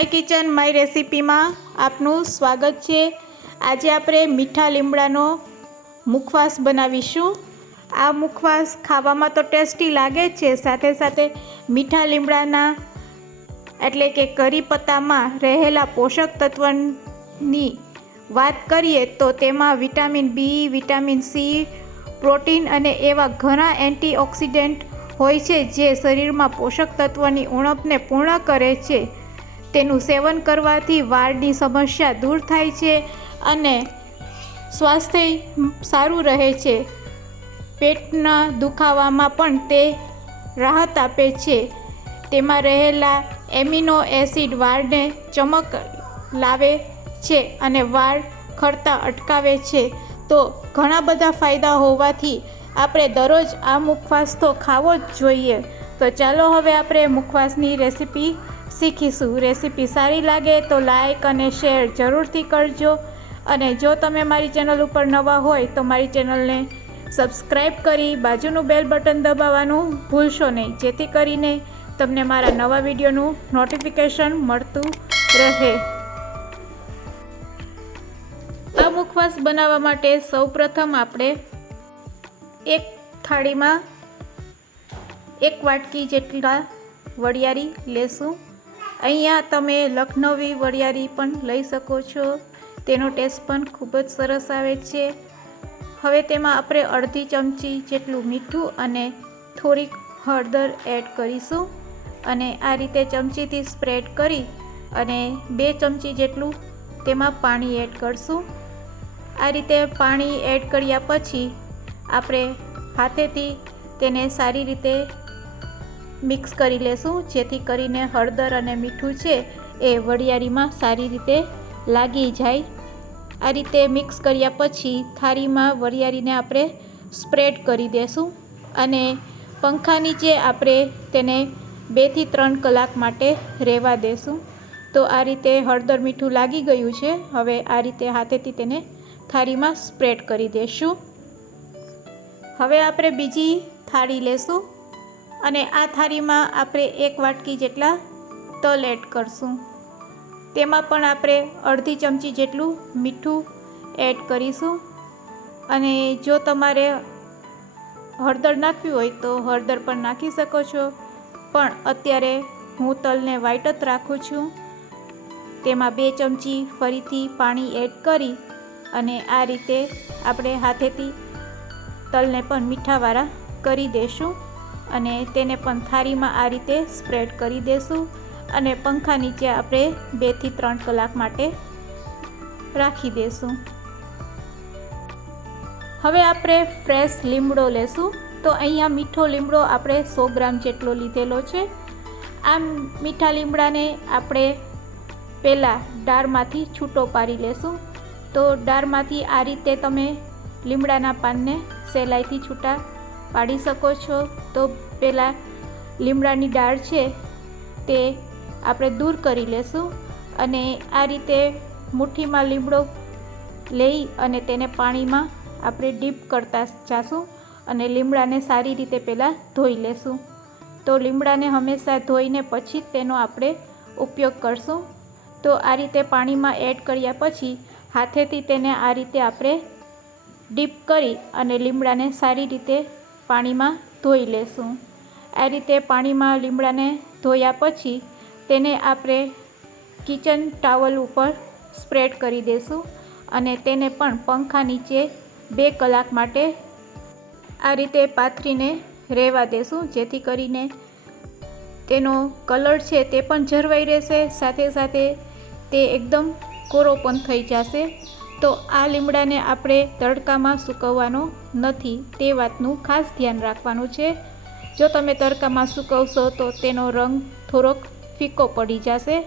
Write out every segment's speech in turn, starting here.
My kitchen, my રેસિપીમાં આપનું સ્વાગત છે. આજે આપણે મીઠા લીમડાનો મુખવાસ બનાવીશું. આ મુખવાસ ખાવામાં તો ટેસ્ટી લાગે છે. સાથે સાથે મીઠા લીમડાના એટલે કે કરી પત્તામાં રહેલા પોષક તત્વની વાત કરીએ તો તેમાં vitamin B, vitamin C, protein અને એવા ઘણા એન્ટીઓક્સિડન્ટ હોય છે જે શરીરમાં પોષક તત્વની ઉણપને પૂર્ણ કરે છે. તેનું સેવન કરવાથી વાળની સમસ્યા દૂર થાય છે અને સ્વાસ્થ્ય સારું રહે છે. પેટના દુખાવામાં પણ તે રાહત આપે છે. તેમાં રહેલા એમિનો એસિડ વાળને ચમક લાવે છે અને વાળ ખરતા અટકાવે છે. તો ઘણા બધા ફાયદા હોવાથી આપણે દરરોજ આ મુખવાસ તો ખાવો જ જોઈએ. તો ચાલો હવે આપણે મુખવાસની રેસીપી શીખીશું. રેસીપી સારી લાગે તો લાઇક અને શેર જરૂરથી કરજો. અને જો તમે મારી ચેનલ ઉપર નવા હોય તો મારી ચેનલને સબસ્ક્રાઈબ કરી બાજુનું બેલ બટન દબાવવાનું ભૂલશો નહીં. જેથી કરીને તમને મારા નવા વિડીયોનું નોટિફિકેશન મળતું રહે. આ મુખવાસ બનાવવા માટે સૌપ્રથમ આપણે એક થાળીમાં એક વાટકી જેટલા વડિયારી લેશું. અહીંયા તમે લખનવી વરિયાળી પણ લઈ શકો છો. તેનો ટેસ્ટ પણ ખૂબ જ સરસ આવે છે. હવે તેમાં આપણે અડધી ચમચી જેટલું મીઠું અને થોડીક હળદર એડ કરીશું. અને આ રીતે ચમચીથી સ્પ્રેડ કરી અને બે ચમચી જેટલું તેમાં પાણી એડ કરશું. આ રીતે પાણી એડ કર્યા પછી આપણે હાથેથી તેને સારી રીતે મિક્સ કરી લેશું. જેથી કરીને હળદર અને મીઠું છે એ વડિયાળીમાં સારી રીતે લાગી જાય. આ રીતે મિક્સ કર્યા પછી થાળીમાં વરિયાળીને આપણે સ્પ્રેડ કરી દેશું અને પંખા નીચે આપણે તેને બેથી ત્રણ કલાક માટે રહેવા દેશું. તો આ રીતે હળદર મીઠું લાગી ગયું છે. હવે આ રીતે હાથેથી તેને થાળીમાં સ્પ્રેડ કરી દઈશું હવે આપણે બીજી થાળી લેશું. અને આ થાળીમાં આપણે એક વાટકી જેટલા તલ એડ કરશું. તેમાં પણ આપણે અડધી ચમચી જેટલું મીઠું એડ કરીશું. અને જો તમારે હળદર નાખવી હોય તો હળદર પણ નાખી શકો છો. પણ અત્યારે હું તલને વ્હાઈટ જ રાખું છું. તેમાં બે ચમચી ફરીથી પાણી એડ કરી અને આ રીતે આપણે હાથેથી તલને પણ મીઠાવાળા કરી દઈશું અને તેને પણ થાળીમાં આ રીતે સ્પ્રેડ કરી દઈશું અને પંખા નીચે આપણે બેથી ત્રણ કલાક માટે રાખી દઈશું હવે આપણે ફ્રેશ લીમડો લેશું. તો અહીંયા મીઠો લીમડો આપણે સો ગ્રામ જેટલો લીધેલો છે. આ મીઠા લીમડાને આપણે પહેલાં ડાળમાંથી છૂટો પાડી લેશું. તો ડાળમાંથી આ રીતે તમે લીમડાના પાનને સહેલાઈથી છૂટા પાડી શકો છો. તો પહેલાં લીમડાની ડાળ છે તે આપણે દૂર કરી લેશું અને આ રીતે મુઠ્ઠીમાં લીમડો લઈ અને તેને પાણીમાં આપણે ડીપ કરતા જાશું અને લીમડાને સારી રીતે પહેલાં ધોઈ લેશું. તો લીમડાને હંમેશા ધોઈને પછી જ તેનો આપણે ઉપયોગ કરશું. તો આ રીતે પાણીમાં એડ કર્યા પછી હાથેથી તેને આ રીતે આપણે ડીપ કરી અને લીમડાને સારી રીતે પાણીમાં ધોઈ લેશું. આ રીતે પાણીમાં લીમડાને ધોયા પછી તેને આપણે કિચન ટાવલ ઉપર સ્પ્રેડ કરી દઈશું અને તેને પણ પંખા નીચે બે કલાક માટે આ રીતે પાથરીને રહેવા દેશું, જેથી કરીને તેનો કલર છે તે પણ જળવાઈ રહેશે, સાથે સાથે તે એકદમ કોરો પણ થઈ જશે. તો આ લીમડાને આપણે તડકામાં સૂકવવાનો નથી. તે વાતનું ખાસ ધ્યાન રાખવાનું છે. જો તમે તડકામાં સૂકવશો તો તેનો રંગ થોડોક ફીકો પડી જશે.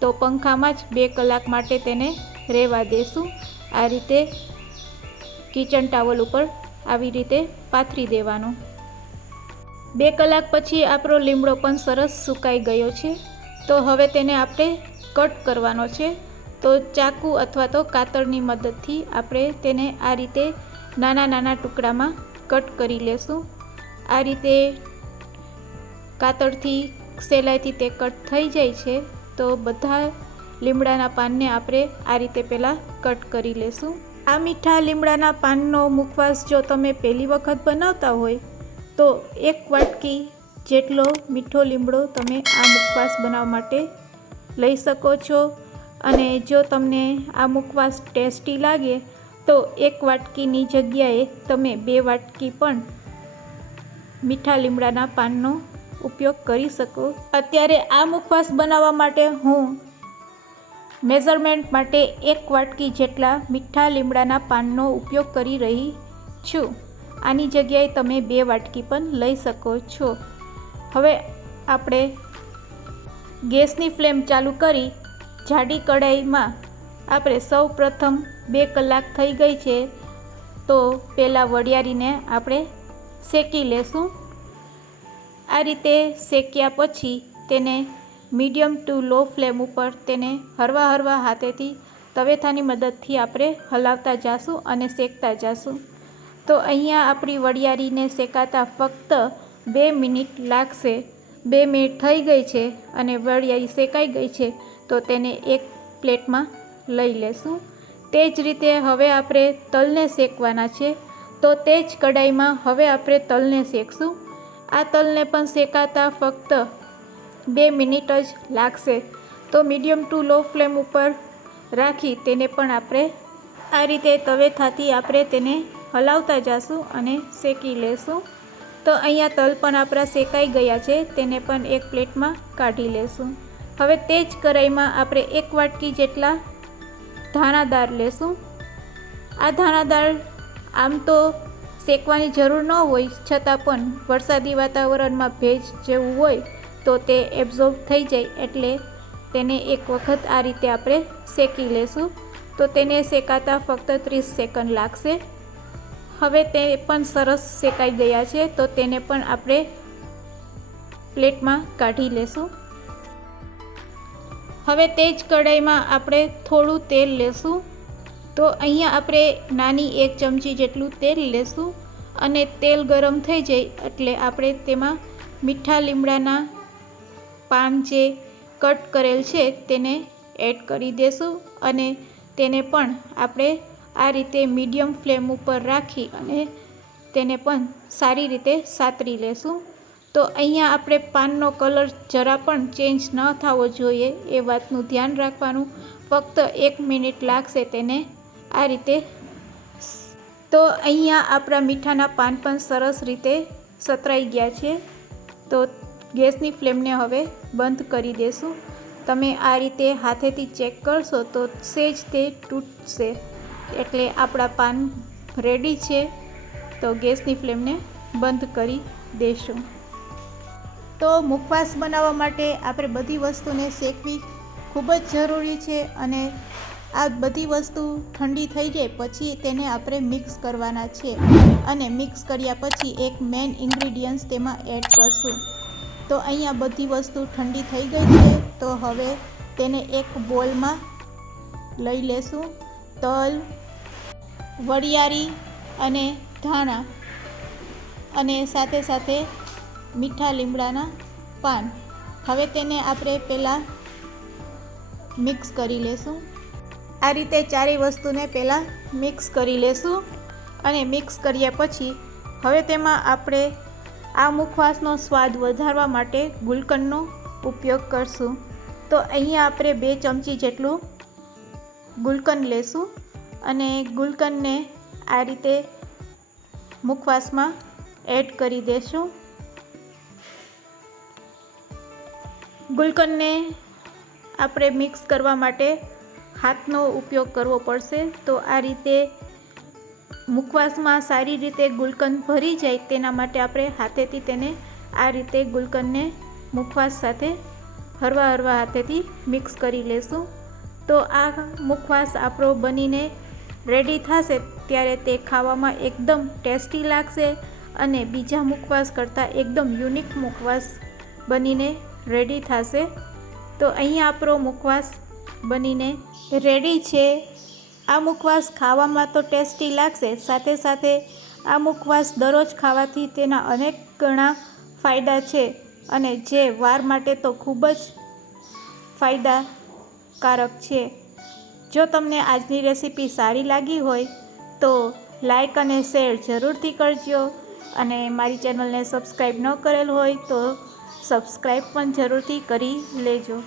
તો પંખામાં જ બે કલાક માટે તેને રહેવા દેશું. આ રીતે કિચન ટાવલ ઉપર આવી રીતે પાથરી દેવાનો. બે કલાક પછી આપણો લીમડો પણ સરસ સુકાઈ ગયો છે. તો હવે તેને આપણે કટ કરવાનો છે. તો ચાકુ અથવા તો કાતરની મદદથી આપણે તેને આ રીતે નાના નાના ટુકડામાં કટ કરી લેશું. આ રીતે કાતરથી સહેલાઈથી તે કટ થઈ જાય છે, તો બધા લીમડાના પાનને આપણે આ રીતે પહેલાં કટ કરી લેશું. આ મીઠા લીમડાના પાનનો મુખવાસ જો તમે પહેલી વખત બનાવતા હોય, તો એક વાટકી જેટલો મીઠો લીમડો તમે આ મુખવાસ બનાવવા માટે લઈ શકો છો. અને જો તમને આ મુખવાસ ટેસ્ટી લાગે, તો એક વાટકીની જગ્યાએ તમે બે વાટકી પણ મીઠા લીમડાના પાનનો ઉપયોગ કરી શકો. અત્યારે આ મુખવાસ બનાવવા માટે હું મેઝરમેન્ટ માટે એક વાટકી જેટલા મીઠા લીમડાના પાનનો ઉપયોગ કરી રહી છું. આની જગ્યાએ તમે બે વાટકી પણ લઈ શકો છો. હવે આપણે ગેસની ફ્લેમ ચાલુ કરી જાડી કઢાઈમાં આપણે સૌ પ્રથમ બે કલાક થઈ ગઈ છે, તો પહેલાં વડિયારીને આપણે શેકી લેશું. આ રીતે શેક્યા પછી તેને મીડિયમ ટુ લો ફ્લેમ ઉપર તેને હરવા હરવા હાથેથી તવેથાની મદદથી આપણે હલાવતા જાશું અને શેકતા જાશું. તો અહીંયા આપણી વડિયારીને શેકાતા ફક્ત બે મિનિટ લાગશે. બે મિનિટ થઈ ગઈ છે અને વડિયારી શેકાઈ ગઈ છે. તો તેને એક પ્લેટમાં લઈ લેશું. તે જ રીતે હવે આપણે તલને શેકવાના છે. તો તે જ કઢાઈમાં હવે આપણે તલને શેકશું. આ તલને પણ શેકાતા ફક્ત બે મિનિટ જ લાગશે. તો મીડિયમ ટુ લો ફ્લેમ ઉપર રાખી તેને પણ આપણે આ રીતે તવેથાથી આપણે તેને હલાવતા જાશું અને શેકી લેશું. તો અહીંયા તલ પણ આપણા શેકાઈ ગયા છે. તેને પણ એક પ્લેટમાં કાઢી લેશું. હવે તે જ કરાઈમાં આપણે એક વાટકી જેટલા ધાણાદાર લેશું. આ ધાણાદાર આમ તો શેકવાની જરૂર ન હોય, છતાં પણ વરસાદી વાતાવરણમાં ભેજ જેવું હોય તો તે એબ્ઝોર્બ થઈ જાય એટલે તેને એક વખત આ રીતે આપણે શેકી લેશું. તો તેને શેકાતા ફક્ત ત્રીસ સેકન્ડ લાગશે. હવે તે પણ સરસ શેકાઈ ગયા છે, તો તેને પણ આપણે પ્લેટમાં કાઢી લેશું. હવે તે જ કઢાઈમાં આપણે થોડું તેલ લેશું. તો અહીંયા આપણે નાની એક ચમચી જેટલું તેલ લેશું અને તેલ ગરમ થઈ જાય એટલે આપણે તેમાં મીઠા લીમડાના પાન જે કટ કરેલ છે તેને એડ કરી દેશું અને તેને પણ આપણે આ રીતે મીડિયમ ફ્લેમ ઉપર રાખી અને તેને પણ સારી રીતે સાતરી લેશું. તો અહીંયા આપણે પાનનો કલર જરા પણ ચેન્જ ન થવો જોઈએ એ વાતનું ધ્યાન રાખવાનું. ફક્ત એક મિનિટ લાગશે તેને આ રીતે. તો અહીંયા આપણા મીઠાના પાન પણ સરસ રીતે સતરાઈ ગયા છે. તો ગેસની ફ્લેમને હવે બંધ કરી દેશું. તમે આ રીતે હાથેથી ચેક કરશો તો સેજ તે તૂટશે. એટલે આપણા પાન રેડી છે. તો ગેસની ફ્લેમને બંધ કરી દેશું. તો મુખવાસ બનાવવા માટે આપણે બધી વસ્તુને શેકવી. ખૂબ જ જરૂરી છે અને આ બધી વસ્તુ ઠંડી થઈ જાય પછી તેને આપણે મિક્સ કરવાના છે. અને મિક્સ કર્યા પછી એક મેઇન ઇન્ગ્રીડિયન્ટ્સ તેમાં એડ કરશું. તો અહીંયા બધી વસ્તુ ઠંડી થઈ ગઈ છે. તો હવે તેને એક બોલમાં લઈ લેશું. તલ, વરિયાળી અને ધાણા. અને સાથે સાથે મીઠા લીમડાના પાન. હવે તેને આપણે પહેલાં મિક્સ કરી લેશું. આ રીતે ચારેય વસ્તુને પહેલાં મિક્સ કરી લેશું અને મિક્સ કર્યા પછી હવે તેમાં આપણે આ મુખવાસનો સ્વાદ વધારવા માટે ગુલકંદનો ઉપયોગ કરશું. તો અહીંયા આપણે બે ચમચી જેટલું ગુલકંદ લેશું અને ગુલકંદને આ રીતે મુખવાસમાં એડ કરી દેશું. ગુલકંદને આપણે મિક્સ કરવા માટે હાથનો ઉપયોગ કરવો પડશે. તો આ રીતે મુખવાસમાં સારી રીતે ગુલકંદ ભરી જાય તેના માટે આપણે હાથેથી તેને આ રીતે ગુલકંદને મુખવાસ સાથે હરવા હરવા હાથેથી મિક્સ કરી લેશું. તો આ મુખવાસ આપણો બનીને રેડી થશે ત્યારે તે ખાવામાં એકદમ ટેસ્ટી લાગશે અને બીજા મુખવાસ કરતાં એકદમ યુનિક મુખવાસ બનીને રેડી થશે. તો અહીં આપણો મુખવાસ બનીને રેડી છે. આ મુખવાસ ખાવામાં તો ટેસ્ટી લાગશે. સાથે સાથે આ મુખવાસ દરરોજ ખાવાથી તેના અનેક ઘણા ફાયદા છે અને જે વાર માટે તો ખૂબ જ ફાયદાકારક છે. જો તમને આજની રેસીપી સારી લાગી હોય તો લાઈક અને શેર જરૂરથી કરજો અને મારી ચેનલને સબસ્ક્રાઈબ ન કરેલ હોય તો સબસ્ક્રાઈબ પણ જરૂરથી કરી લેજો.